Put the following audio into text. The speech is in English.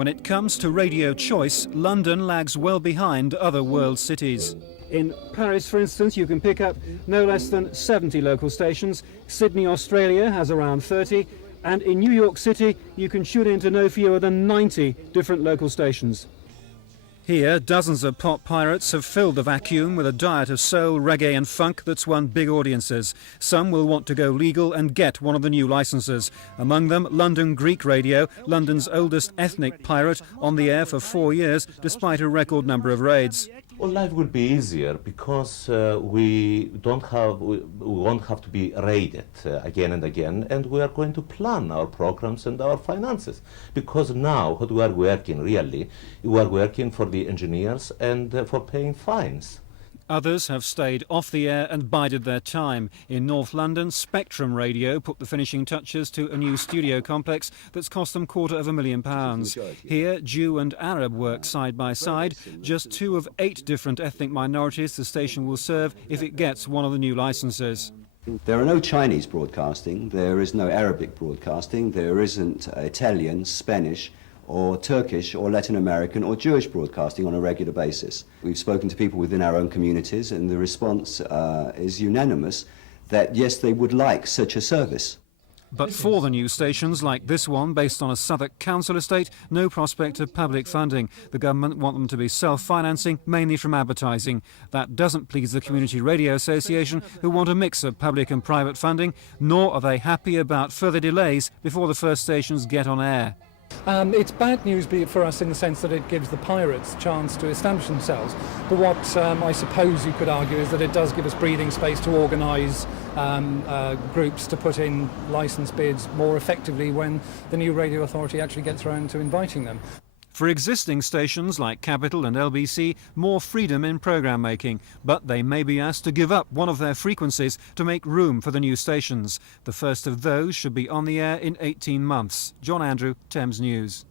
When it comes to radio choice, London lags well behind other world cities. In Paris, for instance, you can pick up no less than 70 local stations. Sydney, Australia has around 30. And in New York City, you can tune into no fewer than 90 different local stations. Here, dozens of pop pirates have filled the vacuum with a diet of soul, reggae and funk that's won big audiences. Some will want to go legal and get one of the new licences. Among them, London Greek Radio, London's oldest ethnic pirate, on the air for 4 years, despite a record number of raids. Well, life will be easier because we won't have to be raided again and again, and we are going to plan our programs and our finances. Because now what we are working really, we are working for the engineers and for paying fines. Others have stayed off the air and bided their time. In North London, Spectrum Radio put the finishing touches to a new studio complex that's cost them £250,000. Here, Jew and Arab work side by side, just 2 of 8 different ethnic minorities the station will serve if it gets one of the new licences. There are no Chinese broadcasting, there is no Arabic broadcasting, there isn't Italian, Spanish, or Turkish or Latin American or Jewish broadcasting on a regular basis. We've spoken to people within our own communities and the response is unanimous that yes, they would like such a service. But for the new stations like this one, based on a Southwark council estate, no prospect of public funding. The government want them to be self-financing, mainly from advertising. That doesn't please the Community Radio Association, who want a mix of public and private funding, nor are they happy about further delays before the first stations get on air. It's bad news for us in the sense that it gives the pirates a chance to establish themselves. But what I suppose you could argue is that it does give us breathing space to organise groups to put in licence bids more effectively when the new radio authority actually gets around to inviting them. For existing stations like Capital and LBC, more freedom in programme making, but they may be asked to give up one of their frequencies to make room for the new stations. The first of those should be on the air in 18 months. John Andrew, Thames News.